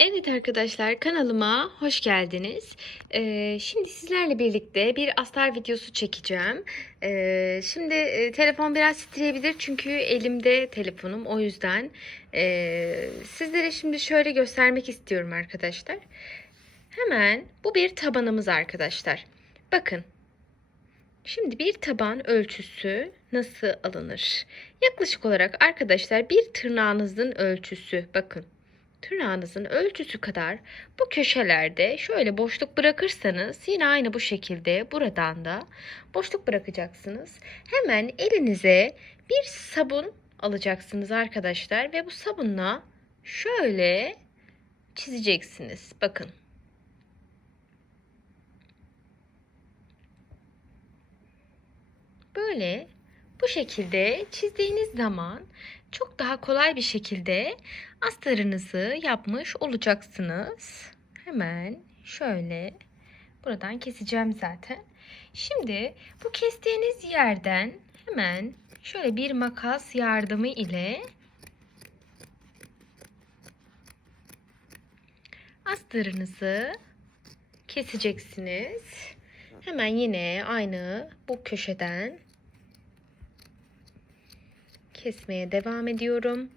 Evet arkadaşlar kanalıma hoş geldiniz. Ee, şimdi sizlerle birlikte bir astar videosu çekeceğim. Ee, şimdi e, telefon biraz titreyebilir çünkü elimde telefonum o yüzden. Ee, sizlere şimdi şöyle göstermek istiyorum arkadaşlar. Hemen bu bir tabanımız arkadaşlar. Bakın. Şimdi bir taban ölçüsü nasıl alınır? Yaklaşık olarak arkadaşlar bir tırnağınızın ölçüsü bakın tırnağınızın ölçüsü kadar bu köşelerde şöyle boşluk bırakırsanız yine aynı bu şekilde buradan da boşluk bırakacaksınız. Hemen elinize bir sabun alacaksınız arkadaşlar ve bu sabunla şöyle çizeceksiniz. Bakın. Böyle bu şekilde çizdiğiniz zaman çok daha kolay bir şekilde astarınızı yapmış olacaksınız. Hemen şöyle buradan keseceğim zaten. Şimdi bu kestiğiniz yerden hemen şöyle bir makas yardımı ile astarınızı keseceksiniz. Hemen yine aynı bu köşeden kesmeye devam ediyorum.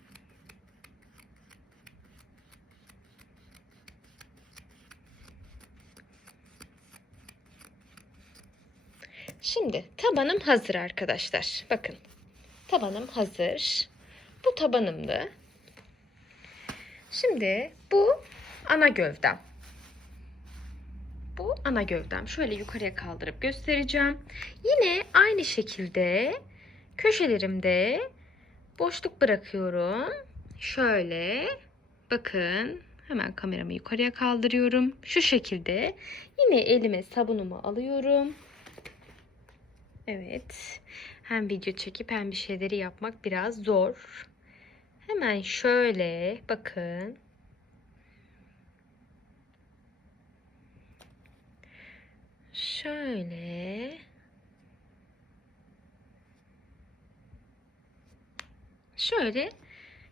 Şimdi tabanım hazır arkadaşlar. Bakın. Tabanım hazır. Bu tabanımdı. Şimdi bu ana gövdem. Bu ana gövdem. Şöyle yukarıya kaldırıp göstereceğim. Yine aynı şekilde köşelerimde boşluk bırakıyorum. Şöyle bakın hemen kameramı yukarıya kaldırıyorum. Şu şekilde yine elime sabunumu alıyorum. Evet. Hem video çekip hem bir şeyleri yapmak biraz zor. Hemen şöyle bakın. Şöyle şöyle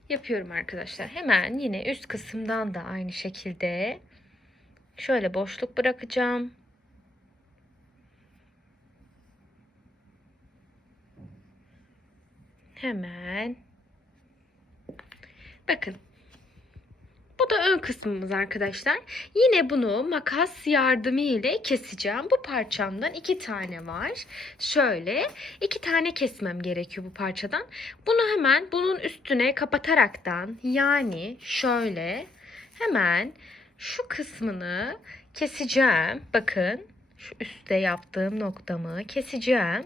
yapıyorum arkadaşlar. Hemen yine üst kısımdan da aynı şekilde şöyle boşluk bırakacağım. Hemen bakın bu da ön kısmımız arkadaşlar. Yine bunu makas yardımı ile keseceğim. Bu parçamdan iki tane var. Şöyle iki tane kesmem gerekiyor bu parçadan. Bunu hemen bunun üstüne kapataraktan yani şöyle hemen şu kısmını keseceğim. Bakın şu üstte yaptığım noktamı keseceğim.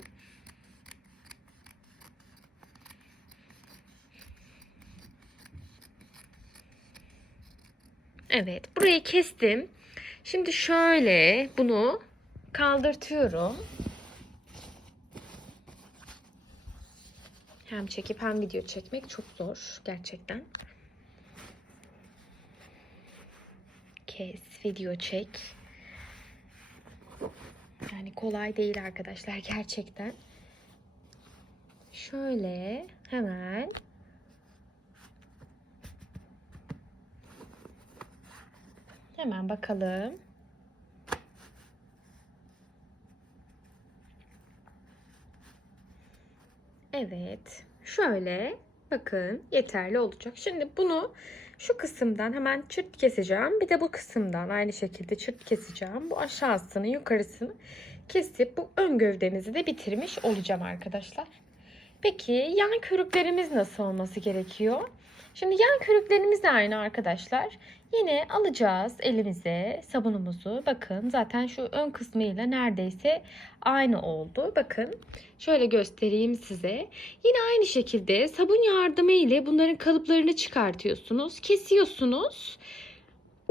Evet, burayı kestim. Şimdi şöyle bunu kaldırtıyorum. Hem çekip hem video çekmek çok zor gerçekten. Kes, video çek. Yani kolay değil arkadaşlar gerçekten. Şöyle hemen Hemen bakalım. Evet. Şöyle bakın yeterli olacak. Şimdi bunu şu kısımdan hemen çırt keseceğim. Bir de bu kısımdan aynı şekilde çırt keseceğim. Bu aşağısını yukarısını kesip bu ön gövdemizi de bitirmiş olacağım arkadaşlar. Peki yan körüklerimiz nasıl olması gerekiyor? Şimdi yan körüklerimiz de aynı arkadaşlar. Yine alacağız elimize sabunumuzu. Bakın zaten şu ön kısmıyla neredeyse aynı oldu. Bakın şöyle göstereyim size. Yine aynı şekilde sabun yardımı ile bunların kalıplarını çıkartıyorsunuz. Kesiyorsunuz.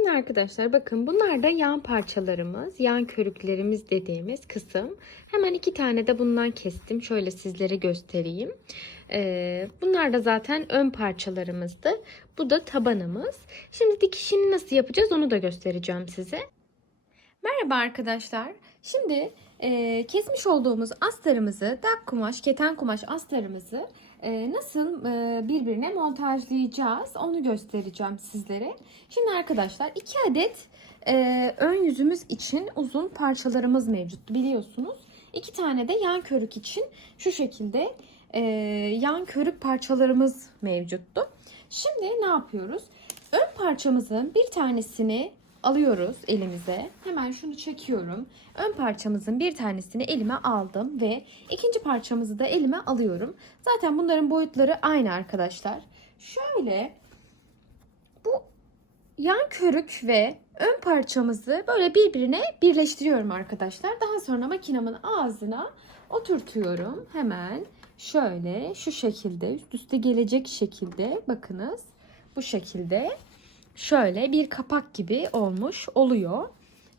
Şimdi arkadaşlar bakın bunlar da yan parçalarımız, yan körüklerimiz dediğimiz kısım. Hemen iki tane de bundan kestim. Şöyle sizlere göstereyim. Ee, bunlar da zaten ön parçalarımızdı. Bu da tabanımız. Şimdi dikişini nasıl yapacağız onu da göstereceğim size. Merhaba arkadaşlar. Şimdi e, kesmiş olduğumuz astarımızı, dak kumaş, keten kumaş astarımızı nasıl e, birbirine montajlayacağız onu göstereceğim sizlere. Şimdi arkadaşlar iki adet e, ön yüzümüz için uzun parçalarımız mevcut biliyorsunuz. İki tane de yan körük için şu şekilde e, yan körük parçalarımız mevcuttu. Şimdi ne yapıyoruz? Ön parçamızın bir tanesini alıyoruz elimize. Hemen şunu çekiyorum. Ön parçamızın bir tanesini elime aldım ve ikinci parçamızı da elime alıyorum. Zaten bunların boyutları aynı arkadaşlar. Şöyle bu yan körük ve ön parçamızı böyle birbirine birleştiriyorum arkadaşlar. Daha sonra makinemin ağzına oturtuyorum. Hemen şöyle şu şekilde üst üste gelecek şekilde bakınız bu şekilde şöyle bir kapak gibi olmuş oluyor.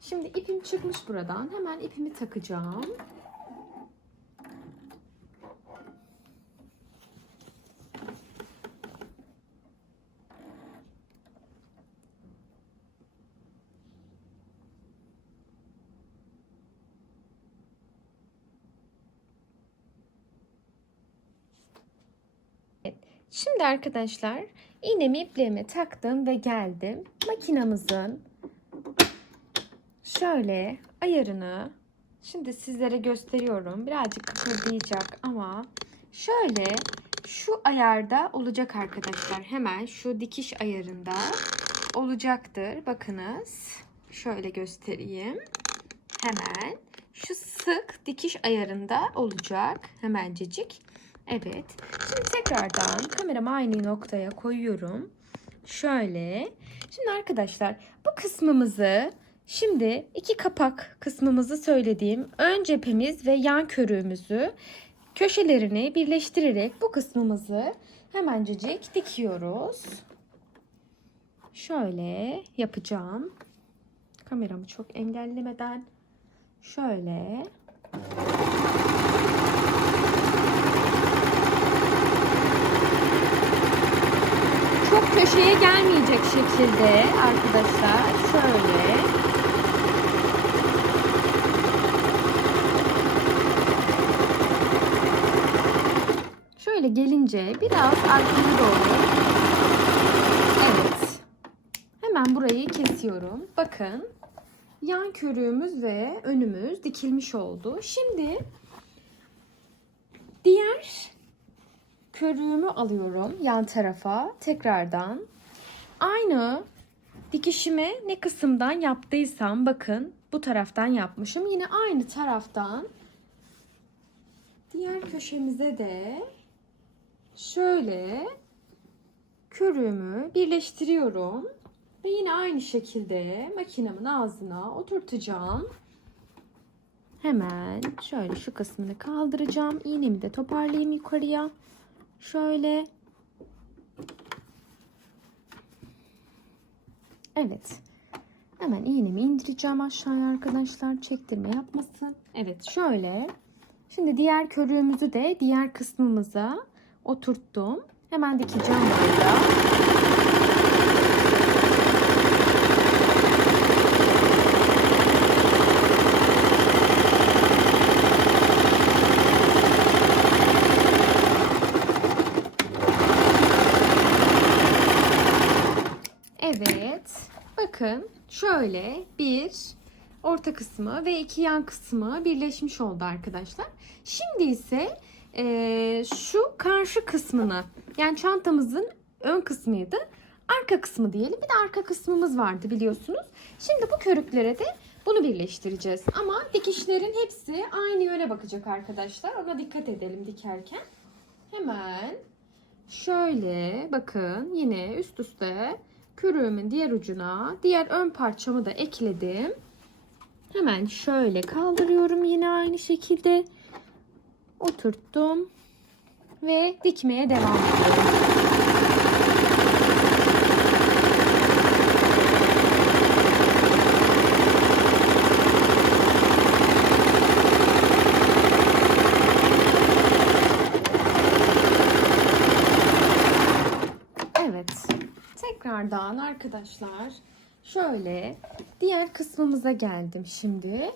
Şimdi ipim çıkmış buradan. Hemen ipimi takacağım. Şimdi arkadaşlar iğnemi ipliğime taktım ve geldim. Makinamızın şöyle ayarını şimdi sizlere gösteriyorum. Birazcık kıpırdayacak ama şöyle şu ayarda olacak arkadaşlar. Hemen şu dikiş ayarında olacaktır. Bakınız. Şöyle göstereyim. Hemen şu sık dikiş ayarında olacak. Hemencecik. Evet. Şimdi tekrardan kameramı aynı noktaya koyuyorum. Şöyle. Şimdi arkadaşlar bu kısmımızı şimdi iki kapak kısmımızı söylediğim ön cephemiz ve yan körüğümüzü köşelerini birleştirerek bu kısmımızı hemencecik dikiyoruz. Şöyle yapacağım. Kameramı çok engellemeden şöyle çok köşeye gelmeyecek şekilde arkadaşlar. Şöyle. Şöyle gelince biraz arkaya doğru. Evet. Hemen burayı kesiyorum. Bakın yan körüğümüz ve önümüz dikilmiş oldu. Şimdi diğer körüğümü alıyorum yan tarafa tekrardan. Aynı dikişimi ne kısımdan yaptıysam bakın bu taraftan yapmışım. Yine aynı taraftan diğer köşemize de şöyle körüğümü birleştiriyorum. Ve yine aynı şekilde makinemin ağzına oturtacağım. Hemen şöyle şu kısmını kaldıracağım. İğnemi de toparlayayım yukarıya. Şöyle. Evet. Hemen iğnemi indireceğim aşağıya arkadaşlar. Çektirme yapmasın. Evet şöyle. Şimdi diğer körüğümüzü de diğer kısmımıza oturttum. Hemen dikeceğim burada. Evet. Bakın şöyle bir orta kısmı ve iki yan kısmı birleşmiş oldu arkadaşlar. Şimdi ise eee, şu karşı kısmını yani çantamızın ön kısmıydı. Arka kısmı diyelim. Bir de arka kısmımız vardı biliyorsunuz. Şimdi bu körüklere de bunu birleştireceğiz. Ama dikişlerin hepsi aynı yöne bakacak arkadaşlar. Ona dikkat edelim dikerken. Hemen şöyle bakın yine üst üste körüğümün diğer ucuna diğer ön parçamı da ekledim. Hemen şöyle kaldırıyorum yine aynı şekilde. Oturttum. Ve dikmeye devam ediyorum. Evet. Tekrardan arkadaşlar şöyle diğer kısmımıza geldim şimdi.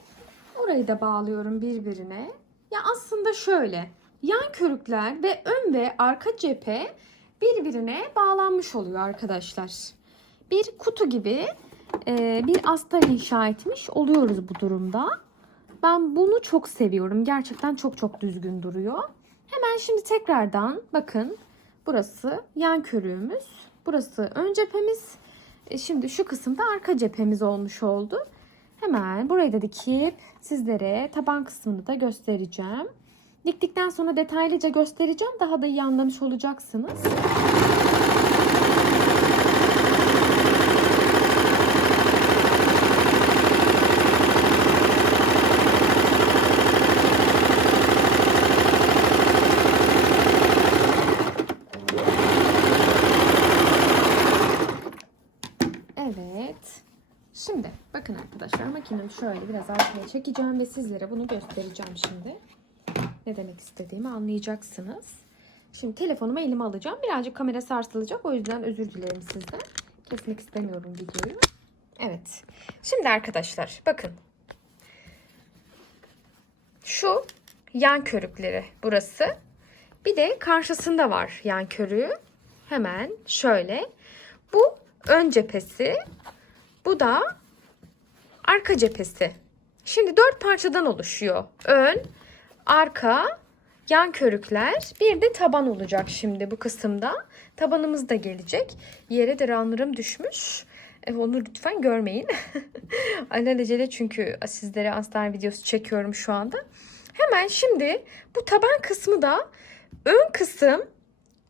Orayı da bağlıyorum birbirine. Ya aslında şöyle yan körükler ve ön ve arka cephe birbirine bağlanmış oluyor arkadaşlar. Bir kutu gibi e, bir astar inşa etmiş oluyoruz bu durumda. Ben bunu çok seviyorum. Gerçekten çok çok düzgün duruyor. Hemen şimdi tekrardan bakın. Burası yan körüğümüz. Burası ön cephemiz. E, Şimdi şu kısımda arka cephemiz olmuş oldu. Hemen burayı da dikip sizlere taban kısmını da göstereceğim. Diktikten sonra detaylıca göstereceğim. Daha da iyi anlamış olacaksınız. Evet. Şimdi bakın arkadaşlar makinemi şöyle biraz arkaya çekeceğim ve sizlere bunu göstereceğim şimdi. Ne demek istediğimi anlayacaksınız. Şimdi telefonumu elime alacağım. Birazcık kamera sarsılacak. O yüzden özür dilerim sizden. Kesmek istemiyorum videoyu. Evet. Şimdi arkadaşlar bakın. Şu yan körükleri burası. Bir de karşısında var yan körüğü. Hemen şöyle. Bu ön cephesi. Bu da arka cephesi. Şimdi dört parçadan oluşuyor. Ön, arka, yan körükler, bir de taban olacak şimdi bu kısımda. Tabanımız da gelecek. Yere de ranlarım düşmüş. E, onu lütfen görmeyin. Alelacele çünkü sizlere aslan videosu çekiyorum şu anda. Hemen şimdi bu taban kısmı da ön kısım,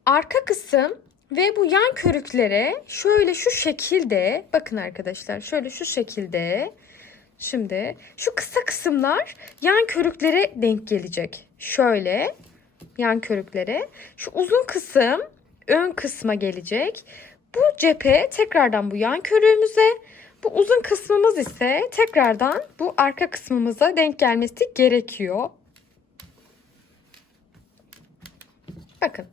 arka kısım ve bu yan körüklere şöyle şu şekilde bakın arkadaşlar şöyle şu şekilde şimdi şu kısa kısımlar yan körüklere denk gelecek. Şöyle yan körüklere şu uzun kısım ön kısma gelecek. Bu cephe tekrardan bu yan körüğümüze bu uzun kısmımız ise tekrardan bu arka kısmımıza denk gelmesi gerekiyor. Bakın.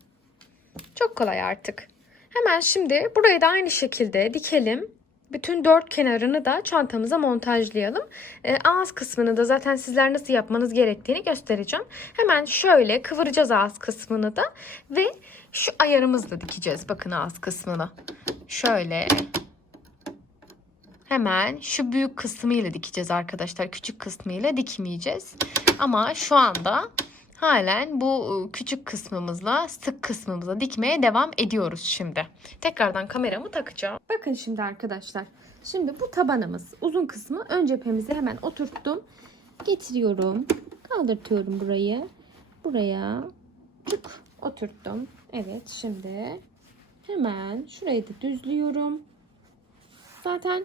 Çok kolay artık. Hemen şimdi burayı da aynı şekilde dikelim. Bütün dört kenarını da çantamıza montajlayalım. Ee, ağız kısmını da zaten sizler nasıl yapmanız gerektiğini göstereceğim. Hemen şöyle kıvıracağız ağız kısmını da ve şu ayarımızla dikeceğiz bakın ağız kısmını. Şöyle hemen şu büyük kısmıyla dikeceğiz arkadaşlar. Küçük kısmıyla dikmeyeceğiz. Ama şu anda halen bu küçük kısmımızla sık kısmımızla dikmeye devam ediyoruz şimdi. Tekrardan kameramı takacağım. Bakın şimdi arkadaşlar. Şimdi bu tabanımız uzun kısmı ön cephemize hemen oturttum. Getiriyorum. Kaldırtıyorum burayı. Buraya tık oturttum. Evet şimdi hemen şurayı da düzlüyorum. Zaten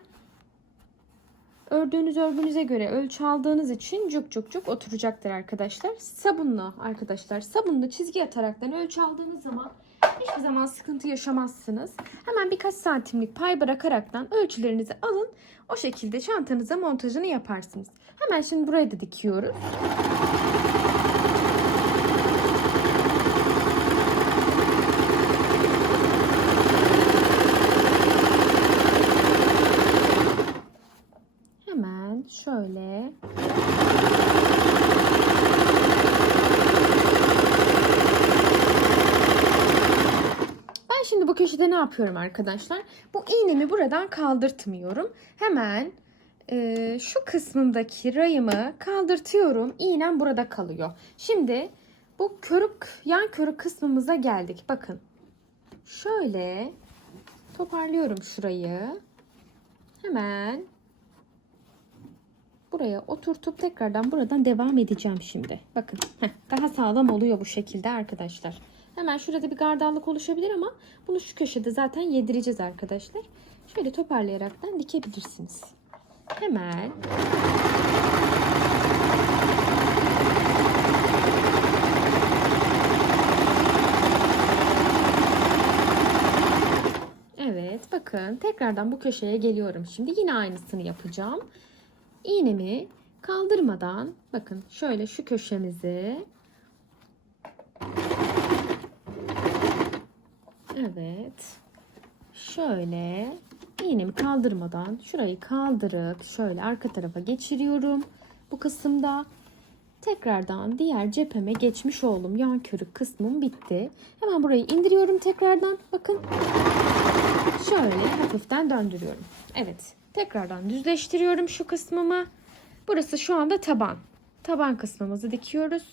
Ördüğünüz örgünüze göre ölçü aldığınız için cuk cuk cuk oturacaktır arkadaşlar. Sabunla arkadaşlar sabunla çizgi ataraktan ölçü aldığınız zaman hiçbir zaman sıkıntı yaşamazsınız. Hemen birkaç santimlik pay bırakaraktan ölçülerinizi alın. O şekilde çantanıza montajını yaparsınız. Hemen şimdi burayı da dikiyoruz. Hemen şöyle Ben şimdi bu köşede ne yapıyorum arkadaşlar? Bu iğnemi buradan kaldırtmıyorum. Hemen e, şu kısmındaki rayımı kaldırtıyorum. İğnem burada kalıyor. Şimdi bu körük yan körük kısmımıza geldik. Bakın. Şöyle toparlıyorum şurayı. Hemen buraya oturtup tekrardan buradan devam edeceğim şimdi. Bakın heh, daha sağlam oluyor bu şekilde arkadaşlar. Hemen şurada bir gardallık oluşabilir ama bunu şu köşede zaten yedireceğiz arkadaşlar. Şöyle toparlayaraktan dikebilirsiniz. Hemen Evet bakın tekrardan bu köşeye geliyorum. Şimdi yine aynısını yapacağım. İğnemi kaldırmadan bakın şöyle şu köşemizi Evet. Şöyle iğnemi kaldırmadan şurayı kaldırıp şöyle arka tarafa geçiriyorum. Bu kısımda tekrardan diğer cepheme geçmiş oldum. Yan körük kısmım bitti. Hemen burayı indiriyorum tekrardan. Bakın. Şöyle hafiften döndürüyorum. Evet. Tekrardan düzleştiriyorum şu kısmımı. Burası şu anda taban. Taban kısmımızı dikiyoruz.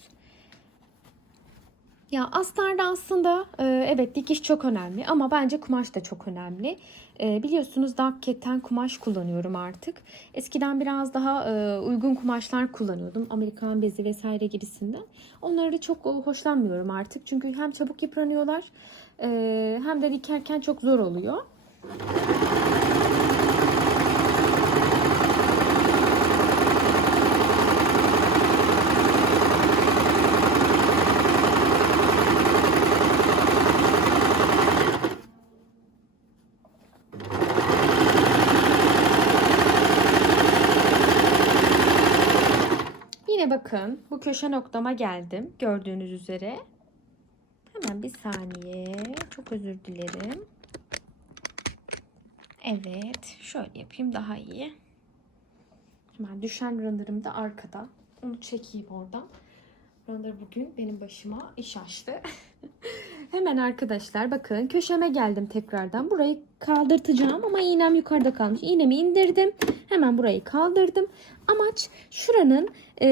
Ya astarda aslında e, evet dikiş çok önemli ama bence kumaş da çok önemli. E, biliyorsunuz dark keten kumaş kullanıyorum artık. Eskiden biraz daha e, uygun kumaşlar kullanıyordum. Amerikan bezi vesaire gibisinden. Onları çok e, hoşlanmıyorum artık. Çünkü hem çabuk yıpranıyorlar hem de dikerken çok zor oluyor. Bakın bu köşe noktama geldim. Gördüğünüz üzere. Hemen bir saniye. Çok özür dilerim. Evet. Şöyle yapayım daha iyi. Hemen düşen runner'ım da arkada. Onu çekeyim oradan. Runner bugün benim başıma iş açtı. Hemen arkadaşlar bakın köşeme geldim tekrardan. Burayı kaldırtacağım ama iğnem yukarıda kalmış. İğnemi indirdim. Hemen burayı kaldırdım. Amaç şuranın e,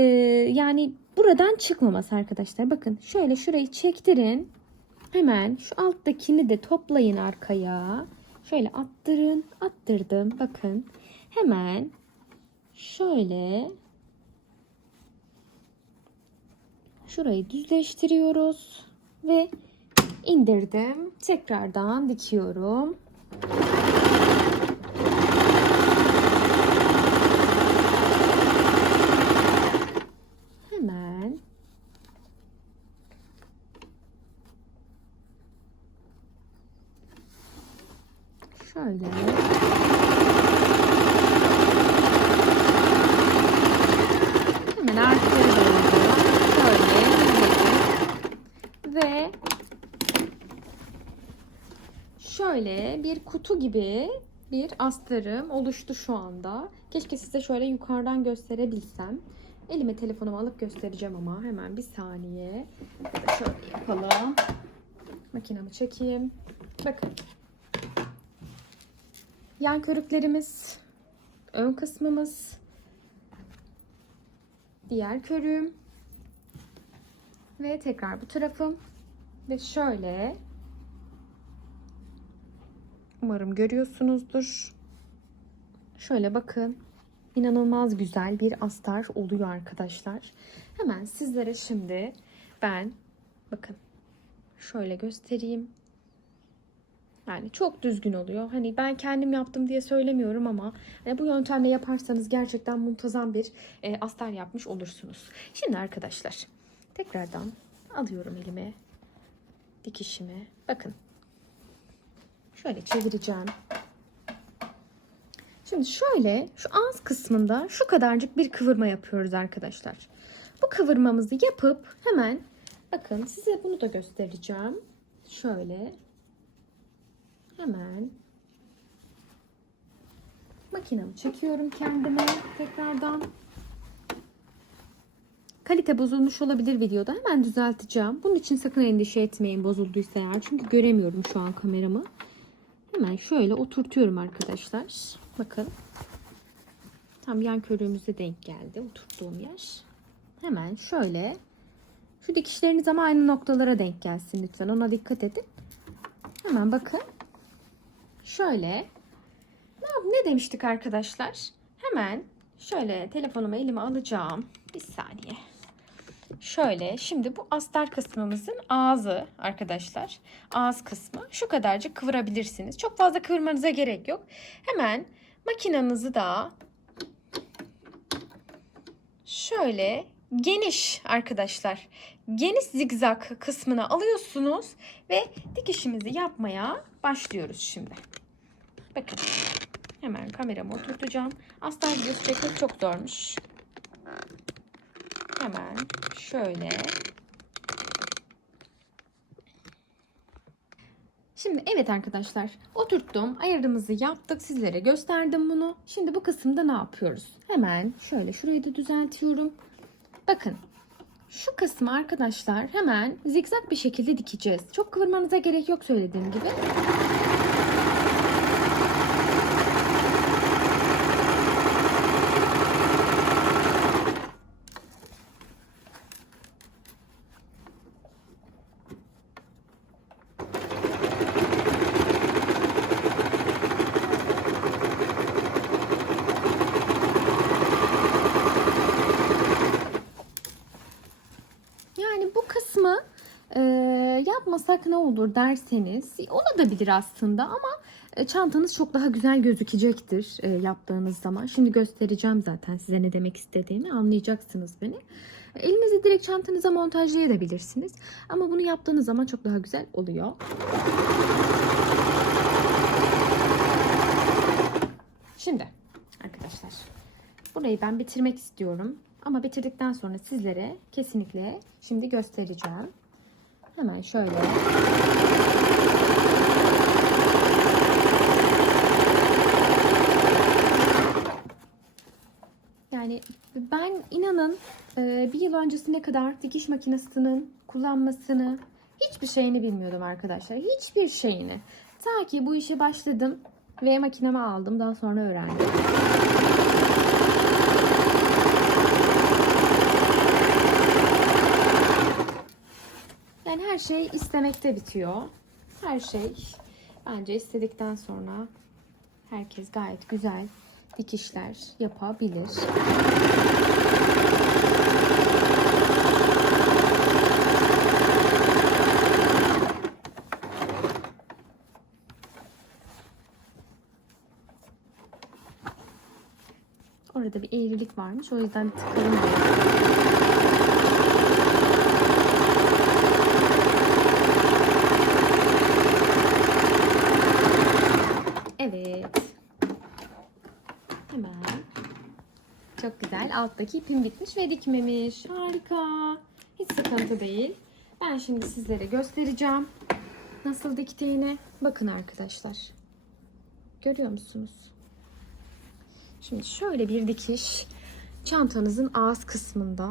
yani buradan çıkmaması arkadaşlar. Bakın şöyle şurayı çektirin. Hemen şu alttakini de toplayın arkaya. Şöyle attırın. Attırdım. Bakın. Hemen şöyle şurayı düzleştiriyoruz ve indirdim. Tekrardan dikiyorum. Hemen şöyle hemen arkaya doğru şöyle indirdim. ve şöyle bir kutu gibi bir astarım oluştu şu anda. Keşke size şöyle yukarıdan gösterebilsem. Elime telefonumu alıp göstereceğim ama hemen bir saniye. Şöyle yapalım. Makinamı çekeyim. Bakın. Yan körüklerimiz, ön kısmımız, diğer körüğüm ve tekrar bu tarafım ve şöyle Umarım görüyorsunuzdur. Şöyle bakın. İnanılmaz güzel bir astar oluyor arkadaşlar. Hemen sizlere şimdi ben bakın şöyle göstereyim. Yani çok düzgün oluyor. Hani ben kendim yaptım diye söylemiyorum ama hani bu yöntemle yaparsanız gerçekten muntazam bir e, astar yapmış olursunuz. Şimdi arkadaşlar tekrardan alıyorum elime dikişimi. Bakın Şöyle çevireceğim. Şimdi şöyle şu ağız kısmında şu kadarcık bir kıvırma yapıyoruz arkadaşlar. Bu kıvırmamızı yapıp hemen bakın size bunu da göstereceğim. Şöyle hemen makinamı çekiyorum kendime tekrardan. Kalite bozulmuş olabilir videoda. Hemen düzelteceğim. Bunun için sakın endişe etmeyin bozulduysa eğer. Çünkü göremiyorum şu an kameramı. Hemen şöyle oturtuyorum arkadaşlar. Bakın. Tam yan körüğümüze denk geldi oturttuğum yer. Hemen şöyle şu dikişleriniz ama aynı noktalara denk gelsin lütfen. Ona dikkat edin. Hemen bakın. Şöyle. Ne demiştik arkadaşlar? Hemen şöyle telefonumu elime alacağım. Bir saniye. Şöyle şimdi bu astar kısmımızın ağzı arkadaşlar. Ağız kısmı şu kadarcık kıvırabilirsiniz. Çok fazla kıvırmanıza gerek yok. Hemen makinanızı da şöyle geniş arkadaşlar. Geniş zigzag kısmına alıyorsunuz ve dikişimizi yapmaya başlıyoruz şimdi. Bakın. Hemen kameramı oturtacağım. Astar videosu çekmek çok zormuş. Hemen şöyle. Şimdi evet arkadaşlar oturttum. Ayarımızı yaptık. Sizlere gösterdim bunu. Şimdi bu kısımda ne yapıyoruz? Hemen şöyle şurayı da düzeltiyorum. Bakın Şu kısmı arkadaşlar hemen zikzak bir şekilde dikeceğiz. Çok kıvırmanıza gerek yok söylediğim gibi. Yani bu kısmı e, yapmasak ne olur derseniz olabilir aslında ama e, çantanız çok daha güzel gözükecektir e, yaptığınız zaman. Şimdi göstereceğim zaten size ne demek istediğimi anlayacaksınız beni. Elinizi direkt çantanıza montajlayabilirsiniz. Ama bunu yaptığınız zaman çok daha güzel oluyor. Şimdi arkadaşlar burayı ben bitirmek istiyorum. Ama bitirdikten sonra sizlere kesinlikle şimdi göstereceğim. Hemen şöyle. Yani ben inanın e, bir yıl öncesine kadar dikiş makinesinin kullanmasını hiçbir şeyini bilmiyordum arkadaşlar. Hiçbir şeyini. Ta ki bu işe başladım ve makinemi aldım. Daha sonra öğrendim. Yani her şey istemekte bitiyor. Her şey bence istedikten sonra herkes gayet güzel dikişler yapabilir. Orada bir eğrilik varmış. O yüzden bir tıkalım diye. Evet. Hemen. Çok güzel. Alttaki ipim bitmiş ve dikmemiş. Harika. Hiç sıkıntı değil. Ben şimdi sizlere göstereceğim. Nasıl diktiğini. Bakın arkadaşlar. Görüyor musunuz? Şimdi şöyle bir dikiş çantanızın ağız kısmında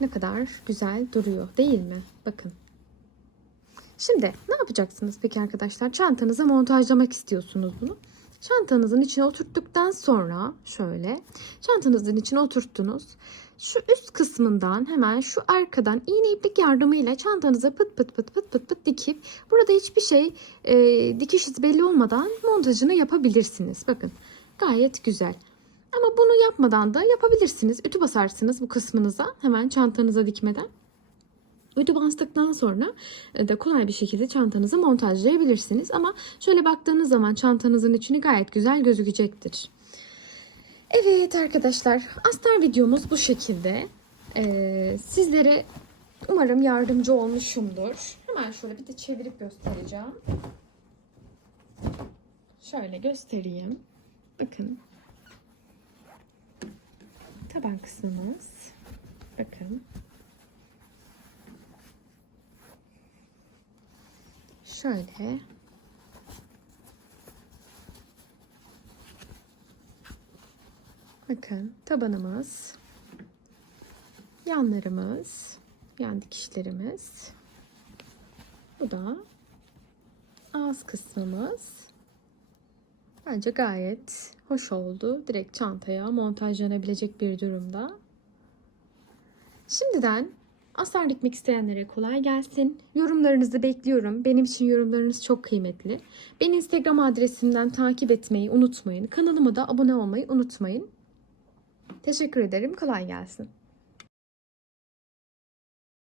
ne kadar güzel duruyor değil mi? Bakın. Şimdi ne yapacaksınız peki arkadaşlar? Çantanıza montajlamak istiyorsunuz bunu. Çantanızın içine oturttuktan sonra şöyle çantanızın içine oturttunuz. Şu üst kısmından hemen şu arkadan iğne iplik yardımıyla çantanıza pıt pıt pıt pıt pıt pıt dikip burada hiçbir şey e, dikiş izi belli olmadan montajını yapabilirsiniz. Bakın gayet güzel. Ama bunu yapmadan da yapabilirsiniz. Ütü basarsınız bu kısmınıza hemen çantanıza dikmeden. Ütü bastıktan sonra e, da kolay bir şekilde çantanızı montajlayabilirsiniz. Ama şöyle baktığınız zaman çantanızın içini gayet güzel gözükecektir. Evet arkadaşlar astar videomuz bu şekilde. Ee, sizlere umarım yardımcı olmuşumdur. Hemen şöyle bir de çevirip göstereceğim. Şöyle göstereyim. Bakın. Taban kısmımız. Bakın. Şöyle. Bakın tabanımız. Yanlarımız. Yan dikişlerimiz. Bu da ağız kısmımız. Bence gayet hoş oldu. Direkt çantaya montajlanabilecek bir durumda. Şimdiden astar dikmek isteyenlere kolay gelsin. Yorumlarınızı bekliyorum. Benim için yorumlarınız çok kıymetli. Beni Instagram adresimden takip etmeyi unutmayın. Kanalıma da abone olmayı unutmayın. Teşekkür ederim. Kolay gelsin.